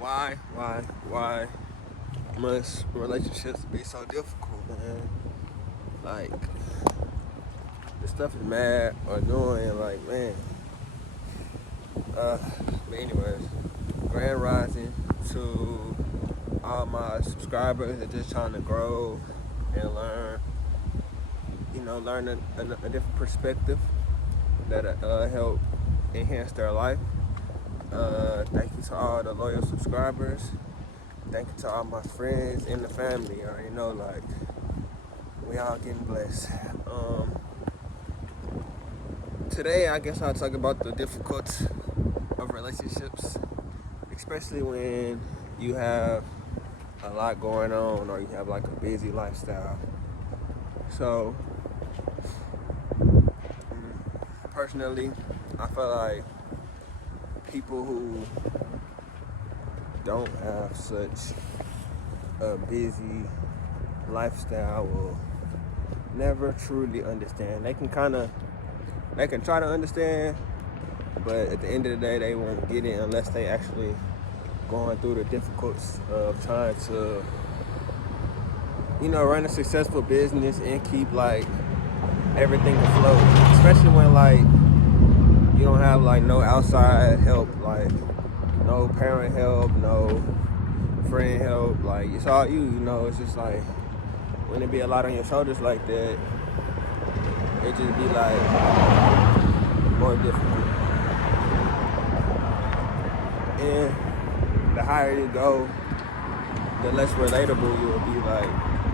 Why must relationships be so difficult, man? Like, this stuff is mad annoying, like, man. Uh, but anyways, grand rising to all my subscribers that just trying to grow and learn, learn a different perspective that help enhance their life. Thank you to all the loyal subscribers. Thank you to all my friends and the family. I already know, like, we all getting blessed. Today, I guess I'll talk about the difficulties of relationships, especially when you have a lot going on or you have like a busy lifestyle. So, personally, I feel like people who don't have such a busy lifestyle will never truly understand. They can try to understand, but at the end of the day, they won't get it unless they actually going through the difficulties of trying to, run a successful business and keep like everything afloat. Especially when like you don't have like no outside help, like no parent help, no friend help. Like it's all you, It's just like when it be a lot on your shoulders like that, it just be like more difficult. And the higher you go, the less relatable you will be. Like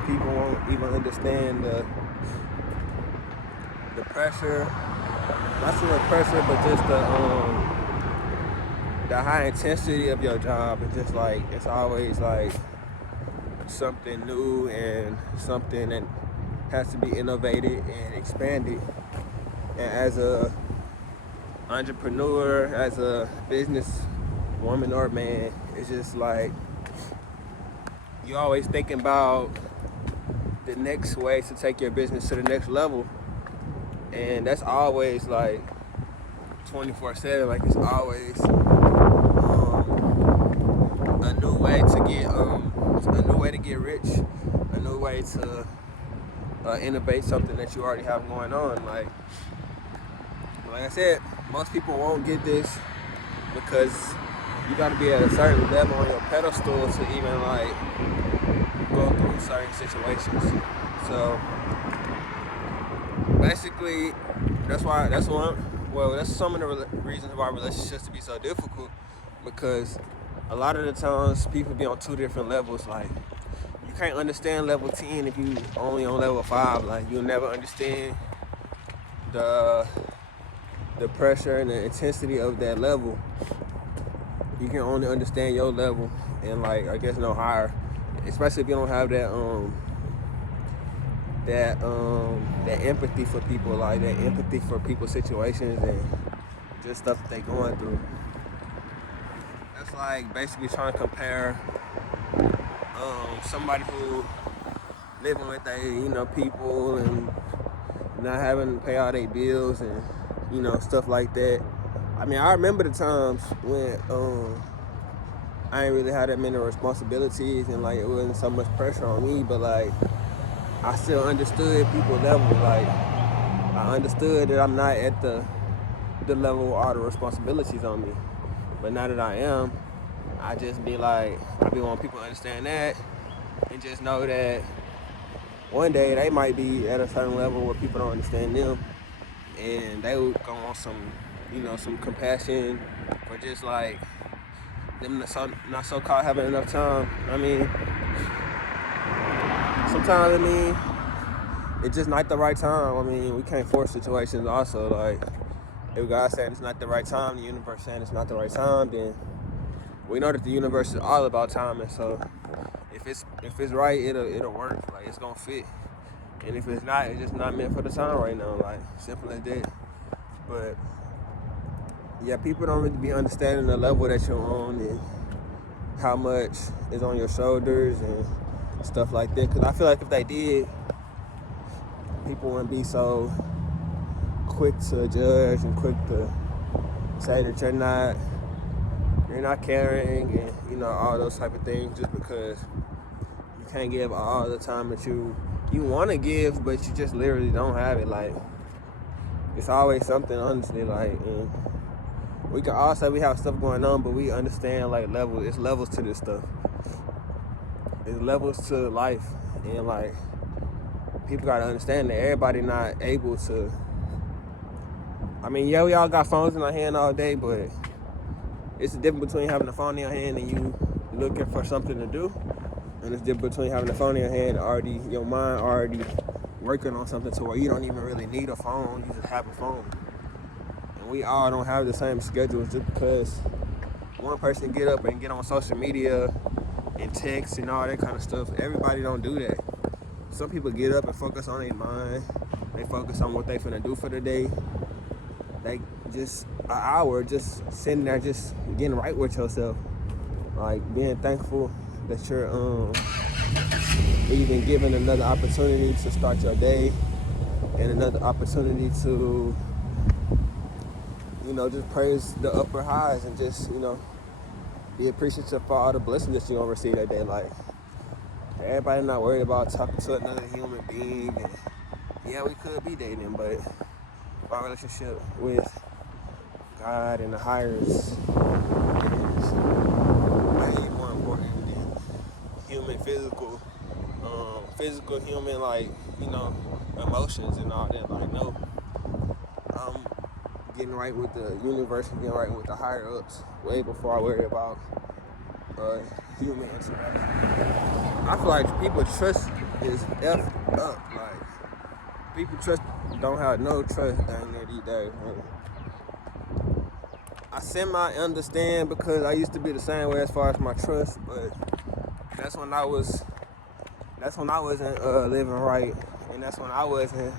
people won't even understand the pressure. Not so much pressure, but just the high intensity of your job. It's just like it's always like something new and something that has to be innovated and expanded. And as a entrepreneur, as a business woman or man, it's just like you always thinking about the next way to take your business to the next level. And that's always like 24/7. Like it's always a new way to get rich, a new way to innovate something that you already have going on. Like I said, most people won't get this because you got to be at a certain level on your pedestal to even like go through certain situations. So basically, that's some of the reasons why relationships to be so difficult, because a lot of the times people be on two different levels. Like you can't understand level 10 if you only on level 5. Like you'll never understand the pressure and the intensity of that level. You can only understand your level and like I guess no higher, especially if you don't have that empathy for people, like that empathy for people's situations and just stuff that they going through. That's like basically trying to compare somebody who living with people and not having to pay all their bills and stuff like that. I mean, I remember the times when I ain't really had that many responsibilities and like it wasn't so much pressure on me, but like I still understood people level. Like I understood that I'm not at the level of all the responsibilities on me. But now that I am, I just be like, I be wanting people to understand that and just know that one day they might be at a certain level where people don't understand them and they would go on some compassion or just like them not so called having enough time. I mean, sometimes it's just not the right time. I mean, we can't force situations also. Like if God's saying it's not the right time, the universe saying it's not the right time, then we know that the universe is all about timing. So if it's right, it'll work. Like it's gonna fit. And if it's not, it's just not meant for the time right now. Like simple as that. But yeah, people don't really be understanding the level that you're on and how much is on your shoulders and stuff like that. Because I feel like if they did, people wouldn't be so quick to judge and quick to say that you're not caring and all those type of things, just because you can't give all the time that you want to give, but you just literally don't have it. Like, it's always something, honestly. Like, and we can all say we have stuff going on, but we understand, like, it's levels to this stuff. It's levels to life. And, like, people got to understand that everybody not able to. I mean, yeah, we all got phones in our hand all day, but it's the difference between having a phone in your hand and you looking for something to do. And it's different between having a phone in your hand, your mind already working on something to where you don't even really need a phone, you just have a phone. And we all don't have the same schedules. Just because one person get up and get on social media and text and all that kind of stuff, everybody don't do that. Some people get up and focus on their mind. They focus on what they finna do for the day. They just an hour just sitting there just getting right with yourself. Like, being thankful that you're even given another opportunity to start your day and another opportunity to, just praise the upper highs and just, be appreciative for all the blessings that you're gonna receive that day. Like, everybody not worried about talking to another human being. And yeah, we could be dating, but our relationship with God and the highers is way more important than human physical human, like, emotions and all that. Like, no, I'm getting right with the universe and getting right with the higher ups way before I worry about human interaction. I feel like people trust is effed up. Like, people don't have no trust down there these days. I semi-understand because I used to be the same way as far as my trust, but that's when I wasn't living right, and that's when I wasn't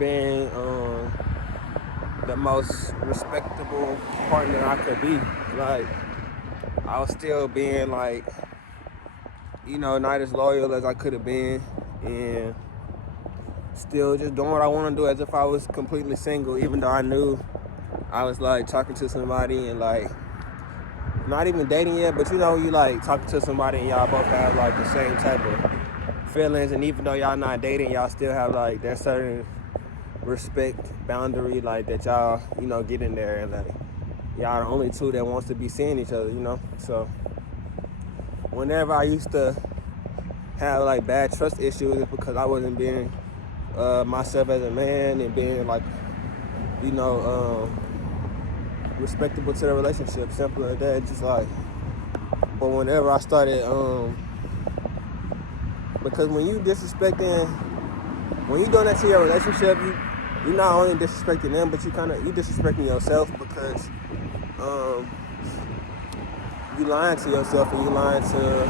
being the most respectable partner I could be. Like, I was still being, like, not as loyal as I could have been, and still just doing what I want to do as if I was completely single, even though I knew I was, like, talking to somebody and, like, not even dating yet, but you like talking to somebody and y'all both have, like, the same type of feelings, and even though y'all not dating, y'all still have, like, that certain respect boundary, like, that y'all, get in there, and, like, y'all the only two that wants to be seeing each other, So whenever I used to have, like, bad trust issues, it's because I wasn't being myself as a man and being, like, respectable to the relationship. Simple as that. Just like, but whenever I started, because when you doing that to your relationship, you not only disrespecting them, but you disrespecting yourself, because you lying to yourself, and you lying to,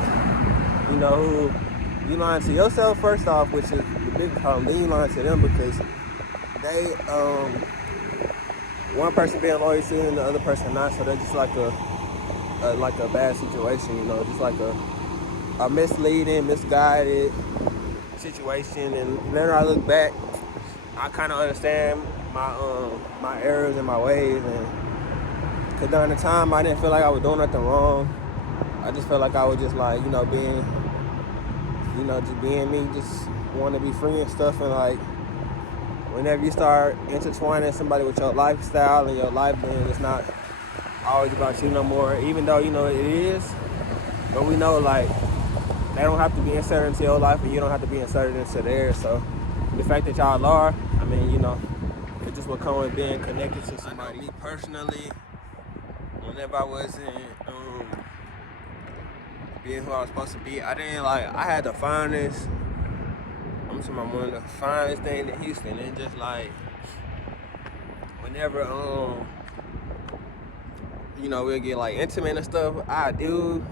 you lying to yourself first off, which is the biggest problem. Then you lying to them because they, one person being loyal to you and the other person not, so that's just like a bad situation, just like a misleading, misguided situation. And whenever I look back, I kind of understand my errors and my ways, and because during the time I didn't feel like I was doing nothing wrong. I just felt like I was just, like, being, just being me, just want to be free and stuff. And, like, whenever you start intertwining somebody with your lifestyle and your life, then it's not always about you no more, even though, it is. But we know, like, they don't have to be inserted into your life, and you don't have to be inserted into theirs. So the fact that y'all are, I mean, it just will come with being connected to somebody. Me personally, whenever I wasn't being who I was supposed to be, I had the finest, I'm talking about one of the finest things in Houston. And just, like, whenever we'll get, like, intimate and stuff, I do,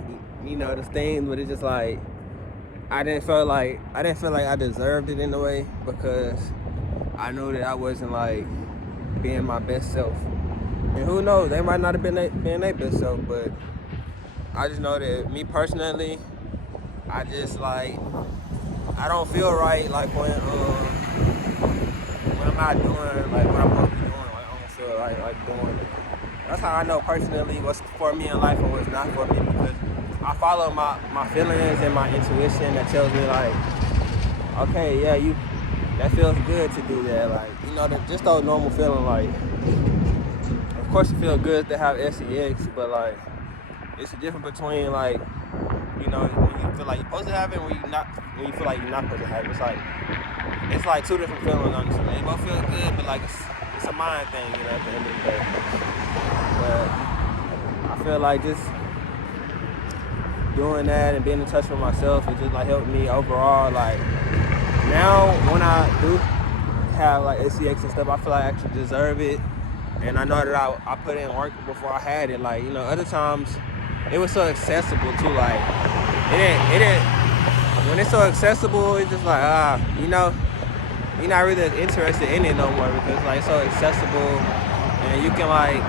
the things, but it's just like I didn't feel like I deserved it in a way, because I knew that I wasn't, like, being my best self. And who knows, they might not have been their best self, but I just know that me personally, I just, like, I don't feel right, like, when I'm not doing, like, what I'm supposed to be doing. Like, I don't feel like doing it. That's how I know personally what's for me in life and what's not for me, because I follow my feelings and my intuition that tells me like, okay, yeah, that feels good to do that. Like, just those normal feeling. Like, of course, it feels good to have sex, but like, it's the difference between like, when you feel like you're supposed to have it, and when you feel like you're not supposed to have it. It's like two different feelings, honestly. They both feel good, but like it's a mind thing, at the end of the day. But I feel like just doing that and being in touch with myself, it just like helped me overall. Like, now when I do have like SCX and stuff, I feel like I actually deserve it, and I know that I put in work before I had it. Like, other times it was so accessible too. Like, it didn't when it's so accessible, it's just like you're not really interested in it no more, because like it's so accessible and you can like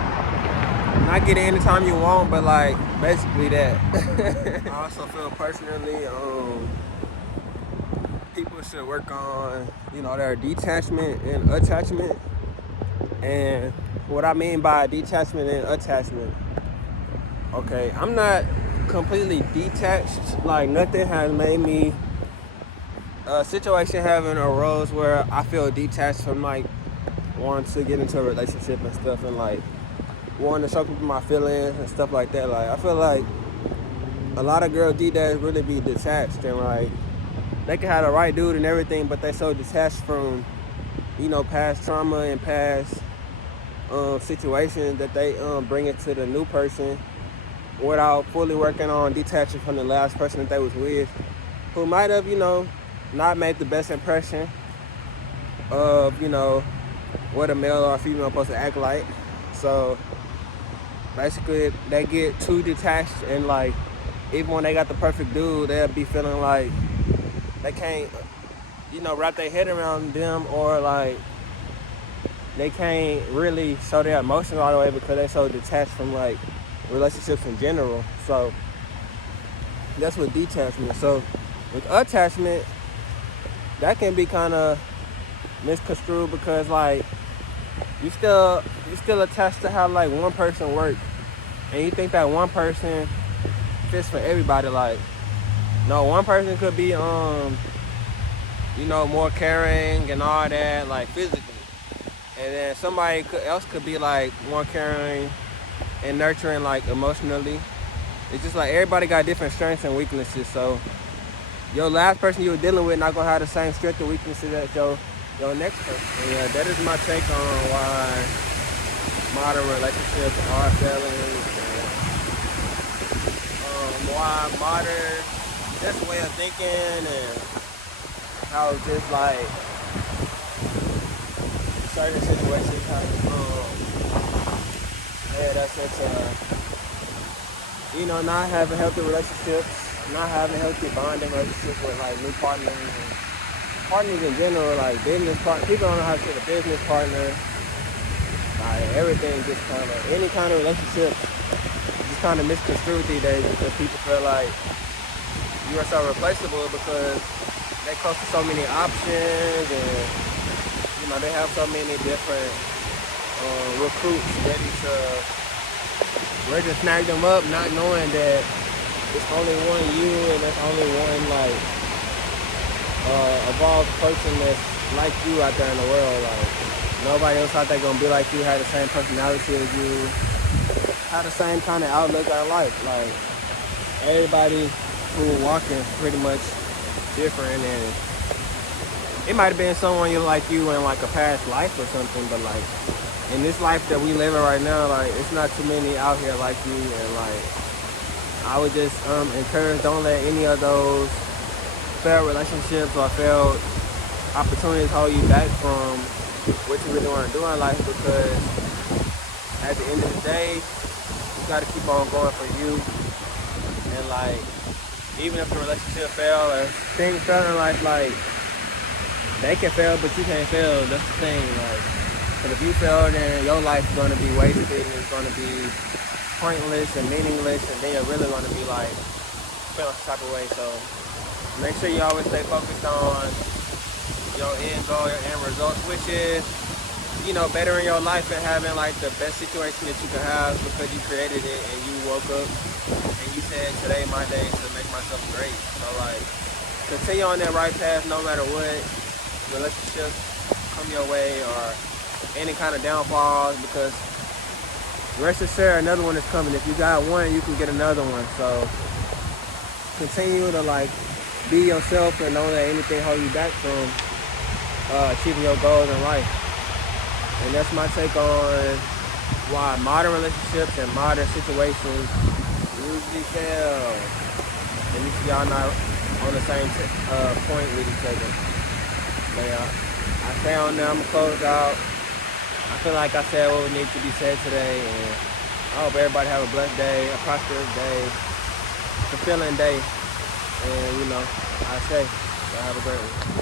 not get it anytime you want, but like basically that. I also feel personally, people should work on, their detachment and attachment. And what I mean by detachment and attachment, okay, I'm not completely detached. Like, nothing has made me, a situation having arose where I feel detached from like wanting to get into a relationship and stuff, and like wanting to show people my feelings and stuff like that. Like, I feel like a lot of girls these days really be detached, and like they can have the right dude and everything, but they so detached from past trauma and past situations that they bring it to the new person without fully working on detaching from the last person that they was with, who might have not made the best impression of what a male or a female is supposed to act like. So basically they get too detached, and like even when they got the perfect dude, they'll be feeling like they can't wrap their head around them, or like they can't really show their emotions all the way because they're so detached from like relationships in general. So that's what detachment. So with attachment, that can be kind of misconstrued, because like you still attached to how like one person works, and you think that one person fits for everybody. Like, no, one person could be more caring and all that, like physically, and then somebody else could be like more caring and nurturing like emotionally. It's just like everybody got different strengths and weaknesses. So your last person you were dealing with not gonna have the same strength and weaknesses as your next person. And yeah, that is my take on why modern relationships are failing, and why modern just way of thinking, and how just like certain situations kind of led us into not having healthy relationships, not having healthy bonding relationships with like new partners and partners in general, like business partners. People don't know how to get a business partner. Like, everything just kind of, any kind of relationship just kind of misconstrued these days, because people feel like you are so replaceable because they close to so many options, and they have so many different recruits ready to snag them up, not knowing that it's only one you, and there's only one like evolved person that's like you out there in the world. Like, nobody else out there gonna be like you, have the same personality as you, have the same kind of outlook on life. Like, everybody who walking pretty much different, and it might have been someone like you in like a past life or something, but like in this life that we live in right now, like it's not too many out here like you. And like, I would just encourage, don't let any of those failed relationships or failed opportunities hold you back from what you really want to do in life, because at the end of the day, you got to keep on going for you. And like, even if the relationship fail or things fail in life, like they can fail, but you can't fail. That's the thing. Like, but if you fail, then your life is going to be wasted, and it's going to be pointless and meaningless, and then you're really going to be like feeling some type of way. So make sure you always stay focused on your end goal, your end result, which is bettering your life and having like the best situation that you can have, because you created it and you woke up And you said today my day to make myself great. So like, continue on that right path no matter what relationships come your way or any kind of downfalls, because rest assured another one is coming. If you got one, you can get another one. So continue to like be yourself and don't let anything hold you back from achieving your goals in life. And that's my take on why modern relationships and modern situations usually fail. At least y'all not on the same point with each other. But I stay on there. I'm closed out. I feel like I said what needs to be said today, and I hope everybody have a blessed day, a prosperous day, fulfilling day. And I say, y'all have a great one.